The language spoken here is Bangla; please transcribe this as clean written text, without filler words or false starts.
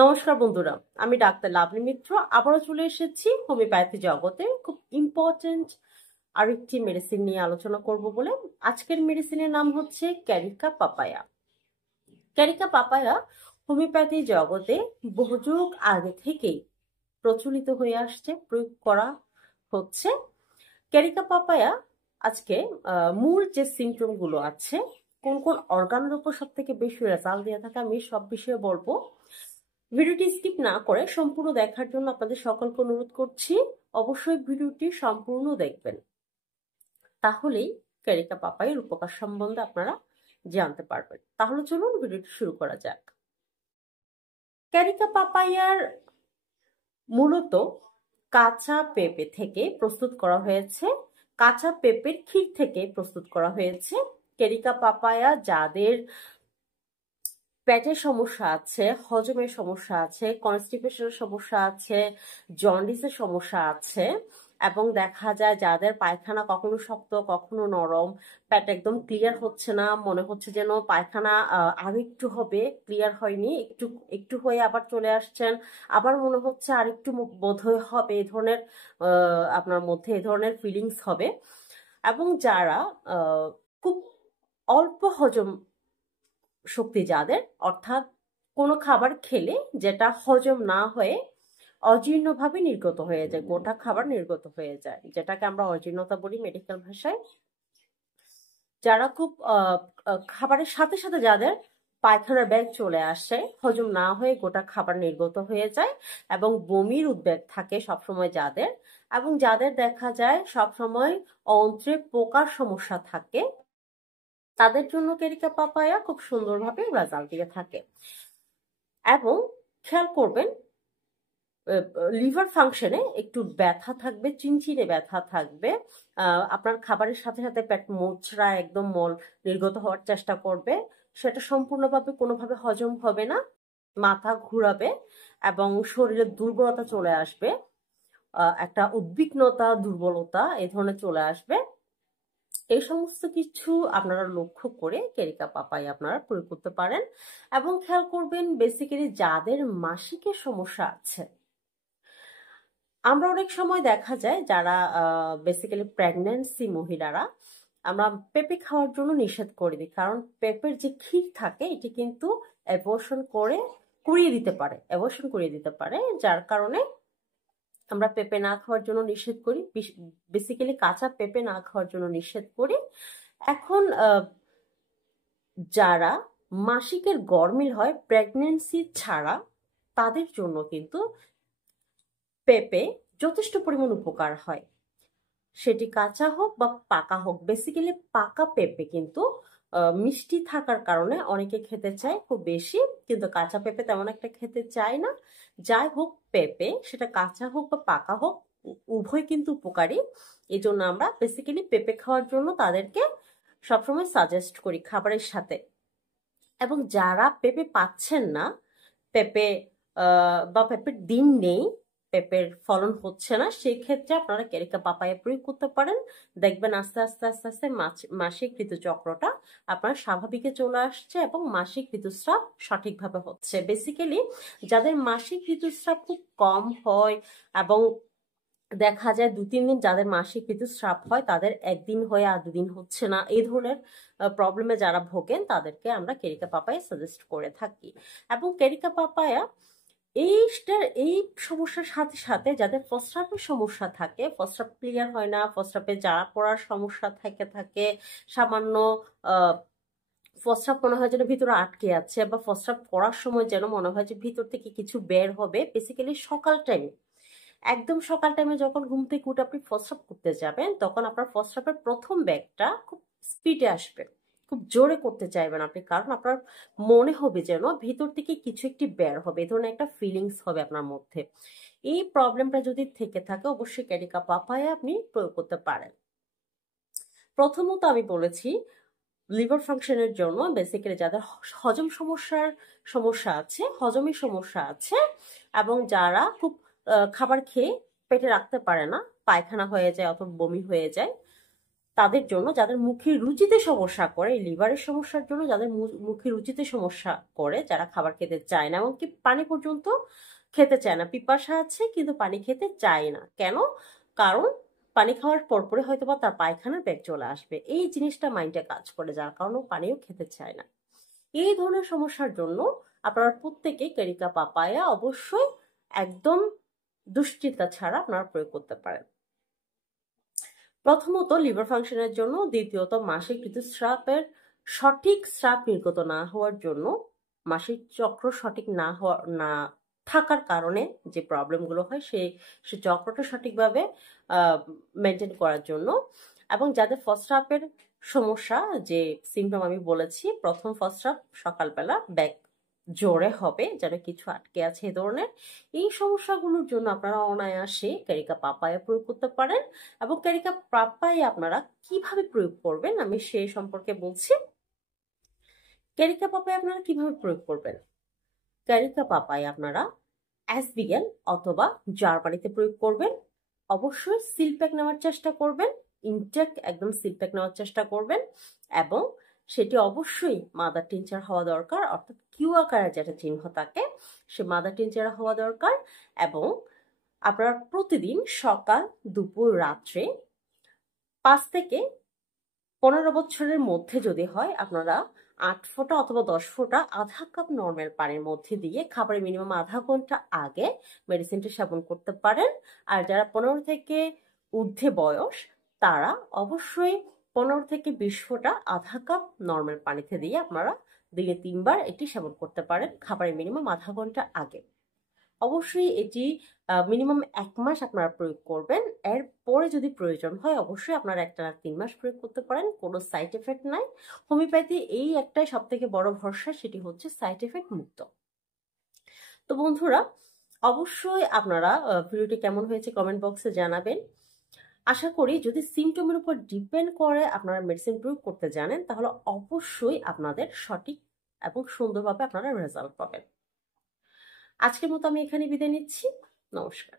নমস্কার বন্ধুরা, আমি ডাক্তার লাবলী মিত্র আবারও চলে এসেছি হোমিওপ্যাথি জগতে খুব ইম্পর্টেন্ট আরেকটি মেডিসিন নিয়ে আলোচনা করব বলে। আজকের মেডিসিনের নাম হচ্ছে Carica papaya. Carica papaya homeopathy জগতে বহু যুগ আগে থেকেই প্রচলিত হয়ে আসছে, প্রয়োগ করা হচ্ছে। ক্যারিকা পাপায়া আজকে মূল যে সিমটম গুলো আছে, কোন কোন অর্গানের উপর সব থেকে বেশি রেজাল্ট দিয়ে থাকে, আমি সব বিষয়ে বলবো। ভিডিওটি স্কিপ না করে সম্পূর্ণ দেখার জন্য আপনাদের সকলকে অনুরোধ করছি। অবশ্যই ভিডিওটি সম্পূর্ণ দেখবেন, তাহলেই ক্যারিকা পাপাইয়ের উপকার সম্বন্ধে আপনারা জানতে পারবেন। তাহলে চলুন ভিডিওটি শুরু করা যাক। ক্যারিকা পাপাইয়ার মূলত কাঁচা পেঁপে থেকে প্রস্তুত করা হয়েছে, কাঁচা পেঁপের ক্ষীর থেকে প্রস্তুত করা হয়েছে। ক্যারিকা পাপায়া যাদের পেটের সমস্যা আছে, হজমের সমস্যা আছে, কনস্টিপেশনের সমস্যা আছে, জন্ডিসের সমস্যা আছে, এবং দেখা যায় যাদের পায়খানা কখনো শক্ত কখনো নরম, পেট একদম ক্লিয়ার হচ্ছে না, মনে হচ্ছে যেন পায়খানা আরো একটু হবে, ক্লিয়ার হয়নি, একটু একটু হয়ে আবার চলে আসছেন, আবার মনে হচ্ছে আর একটু বোধহয় হবে, এই ধরনের আপনার মধ্যে এই ধরনের ফিলিংস হবে। এবং যারা খুব অল্প হজম শক্তি যাদের, অর্থাৎ কোনো খাবার খেলে যেটা হজম না হয়ে অজীর্ণভাবে নির্গত হয়ে যায়, গোটা খাবার নির্গত হয়ে যায়, যেটাকে আমরা অজীর্ণতা বলি মেডিকেল ভাষায়। যারা খুব খাবারের সাথে সাথে যাদের পায়খানার ব্যাগ চলে আসে, হজম না হয়ে গোটা খাবার নির্গত হয়ে যায় এবং বমির উদ্বেগ থাকে সবসময় যাদের, এবং যাদের দেখা যায় সবসময় অন্ত্রে পোকার সমস্যা থাকে, তাদের জন্য ক্যারিকা পাপায়া খুব সুন্দরভাবে রেজাল্ট দিয়ে থাকে। এবং খেয়াল করবেন, লিভার ফাংশনে একটু ব্যথা থাকবে, চিনচিনে ব্যথা থাকবে, আপনার খাবারের সাথে সাথে পেট মোচড়া, একদম মল নির্গত হওয়ার চেষ্টা করবে, সেটা সম্পূর্ণভাবে কোনোভাবে হজম হবে না, মাথা ঘুরাবে এবং শরীরে দুর্বলতা চলে আসবে, একটা উদ্বিগ্নতা, দুর্বলতা এই ধরনের চলে আসবে। এই সমস্ত কিছু আপনারা লক্ষ্য করে ক্যারিকা পাপাই আপনারা প্রয়োগ করতে পারেন। এবং খেয়াল করবেন, বেসিক্যালি যাদের মাসিকের সমস্যা আছে, আমরা অনেক সময় দেখা যায় যারা বেসিক্যালি প্রেগন্যান্সি মহিলারা, আমরা পেঁপে খাওয়ার জন্য নিষেধ করে দিই, কারণ পেঁপের যে ক্ষীর থাকে এটি কিন্তু অ্যাবর্শন করিয়ে দিতে পারে, যার কারণে আমরা পেঁপে না খাওয়ার জন্য নিষেধ করি, বেসিক্যালি কাঁচা পেঁপে না খাওয়ার জন্য নিষেধ করি। এখন যারা মাসিকের গরমিল হয় প্রেগনেন্সি ছাড়া, তাদের জন্য কিন্তু পেঁপে যথেষ্ট পরিমাণ উপকার হয়, সেটি কাঁচা হোক বা পাকা হোক। বেসিক্যালি পাকা পেঁপে কিন্তু মিষ্টি থাকার কারণে অনেকে খেতে চায় খুব বেশি, কিন্তু কাঁচা পেঁপে তেমন একটা খেতে চায় না। যাই হোক, পেঁপে সেটা কাঁচা হোক বা পাকা হোক, উভয় কিন্তু উপকারী। এই জন্য আমরা বেসিক্যালি পেঁপে খাওয়ার জন্য তাদেরকে সবসময় সাজেস্ট করি খাবারের সাথে। এবং যারা পেঁপে পাচ্ছেন না, পেঁপে বা পেঁপের দিন নেই, পেঁপের ফলন হচ্ছে না, সেই ক্ষেত্রে আপনারা ক্যারিকা পাপায়া প্রয়োগ করতে পারেন। দেখবেন আস্তে আস্তে আস্তে আস্তে মাসিক ঋতুচক্রটা আপনার স্বাভাবিকে চলে আসছে এবং মাসিক ঋতুস্রাব সঠিকভাবে হচ্ছে। বেসিক্যালি যাদের মাসিক ঋতুস্রাব খুব কম হয় এবং দেখা যায় 2-3 দিন যাদের মাসিক ঋতুস্রাব হয়, তাদের একদিন হয়ে আর 2 দিন হচ্ছে না, এই ধরনের প্রবলেমে যারা ভোগেন তাদেরকে আমরা ক্যারিকা পাপায়া সাজেস্ট করে থাকি। এবং ক্যারিকা পাপায়া এই সমস্যার সাথে সাথে যাদের প্রস্রাবের সমস্যা থাকে, প্রস্রাব ক্লিয়ার হয় না, প্রস্রাবে জ্বালা পড়ার সমস্যা থাকে, সামান্য প্রস্রাব মনে হয় যেন ভিতরে আটকে আছে, বা প্রস্রাব করার সময় যেন মনে হয় যে ভিতর থেকে কিছু বের হবে, বেসিক্যালি সকাল টাইমে, একদম সকাল টাইমে যখন ঘুম থেকে উঠে আপনি প্রস্রাব করতে যাবেন, তখন আপনার প্রস্রাবের প্রথম ব্যাগটা খুব স্পিডে আসবে, খুব জোরে করতে চাইবেন আপনি, কারণ আপনার মনে হবে যেন ভিতর থেকে কিছু একটি বের হবে, এই ধরনের একটা ফিলিংস হবে আপনার মধ্যে। এই প্রবলেমটা যদি থেকে থাকে, অবশ্যই ক্যারিকা পাপায়া আপনি প্রয়োগ করতে পারেন। প্রথমত আমি বলেছি লিভার ফাংশনের জন্য, বেসিক্যালি যাদের হজমের সমস্যা আছে এবং যারা খুব খাবার খেয়ে পেটে রাখতে পারে না, পায়খানা হয়ে যায় অথবা বমি হয়ে যায়, তাদের জন্য যাদের মুখে রুচিতে সমস্যা করে, লিভারের সমস্যার জন্য যাদের মুখে রুচিতে সমস্যা করে, যারা খাবার খেতে চায় না, এমনকি পানি পর্যন্ত খেতে চায় না, পিপাসা আছে কিন্তু পানি খেতে চায় না, কেন? কারণ পানি খাওয়ার পরপরে হয়তো বা তার পায়খানার ব্যাগ চলে আসবে, এই জিনিসটা মাইন্ডে কাজ করে, যার কারণে পানিও খেতে চায় না। এই ধরনের সমস্যার জন্য আপনারা প্রত্যেকে ক্যারিকা পাপায়া অবশ্যই একদম দুশ্চিন্তা ছাড়া আপনারা প্রয়োগ করতে পারেন। প্রথমত লিভার ফাংশনের জন্য, দ্বিতীয়ত মাসিক ঋতুস্রাবের সঠিক স্রাব নির্গত না হওয়ার জন্য, মাসিক চক্র সঠিক না থাকার কারণে যে প্রবলেমগুলো হয় সে চক্রটা সঠিকভাবে মেনটেন করার জন্য, এবং যাদের প্রস্রাবের সমস্যা, যে সিমটম আমি বলেছি, প্রথম প্রস্রাব সকালবেলা ব্যাক জোরে হবে, যেন কিছু আটকে আছে, এ ধরনের এই সমস্যাগুলোর জন্য আপনারা অনায়াসে ক্যারিকা পাপায়া প্রয়োগ করতে পারেন। এবং ক্যারিকা পাপায়া আপনারা কিভাবে প্রয়োগ করবেন আমি সে সম্পর্কে বলছি। ক্যারিকা পাপায়া আপনারা কিভাবে প্রয়োগ করবেন? ক্যারিকা পাপায়া আপনারা অ্যাসবিগেল অথবা জার পানিতে প্রয়োগ করবেন। অবশ্যই সিল প্যাক নেওয়ার চেষ্টা করবেন, ইনটেক একদম সিল প্যাক নেওয়ার চেষ্টা করবেন, এবং সেটি অবশ্যই মাদার টিনচার হওয়া দরকার, অর্থাৎ কিউ আকারের যেটা চিহ্ন থাকে সে মাদার টিনচার হওয়া দরকার। এবং আপনারা প্রতিদিন সকাল, দুপুর, রাত্রে 5 থেকে 15 বছরের মধ্যে যদি হয়, আপনারা 8 ফোঁটা অথবা 10 ফোঁটা আধা কাপ নর্মাল পানির মধ্যে দিয়ে খাবারের মিনিমাম আধা ঘন্টা আগে মেডিসিনটি সেবন করতে পারেন। আর যারা 15 থেকে ঊর্ধ্বে বয়স, তারা অবশ্যই 15 থেকে 20 ফোঁটা আধা কাপ নর্মাল পানিতে দিয়ে আপনারা দিনে 3 বার এটি সেবন করতে পারেন খাবারের মিনিমাম আধা ঘন্টা আগে। অবশ্যই এটি মিনিমাম 1 মাস আপনারা প্রয়োগ করবেন। এরপরে যদি প্রয়োজন হয় অবশ্যই আপনারা একটানা 3 মাস প্রয়োগ করতে পারেন, কোনো সাইড এফেক্ট নাই। হোমিওপ্যাথি এই একটাই সব থেকে বড় ভরসা, সেটি হচ্ছে সাইড এফেক্ট মুক্ত। তো বন্ধুরা, অবশ্যই আপনারা ভিডিওটি কেমন হয়েছে কমেন্ট বক্সে জানাবেন। আশা করি যদি সিমটমের উপর ডিপেন্ড করে আপনারা মেডিসিন প্রয়োগ করতে জানেন, তাহলে অবশ্যই আপনাদের সঠিক এবং সুন্দরভাবে আপনারা রেজাল্ট পাবেন। আজকের মতো আমি এখানে বিদায় নিচ্ছি। নমস্কার।